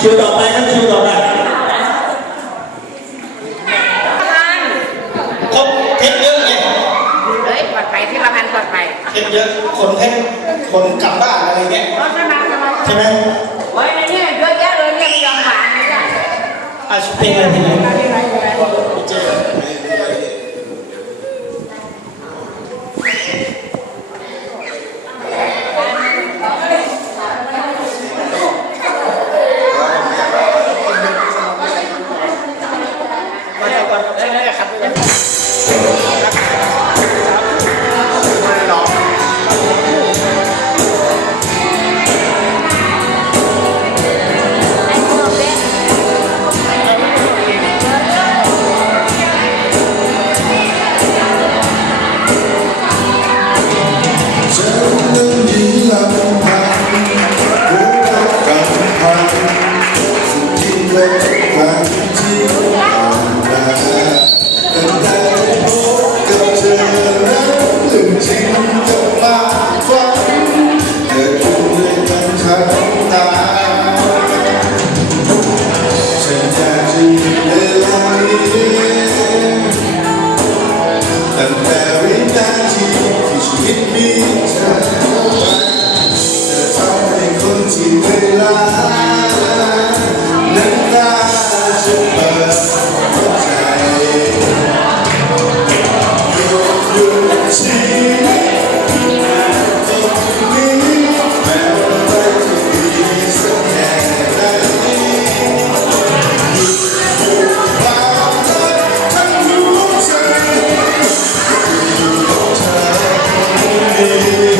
คิวต่อไปครับคิวต่อไปครบเพชเยอะไงเฮ้ยกดไปที่ละพันกดไปเพชรเยอะขนเพชรขนกลับบ้านอะไรเงี้ยใช่ไหมไว้ในนี้เยอะแยะเลยเนี่ยยอมหวานนี่แหละอะเพลงอะเพลอะไร ได้ครับ Hallelujah.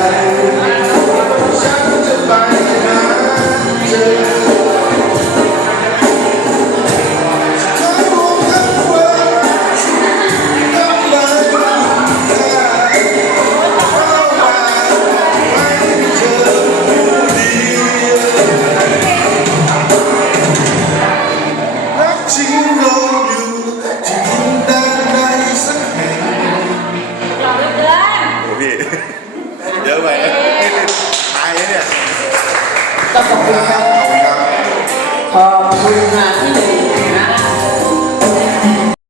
ว้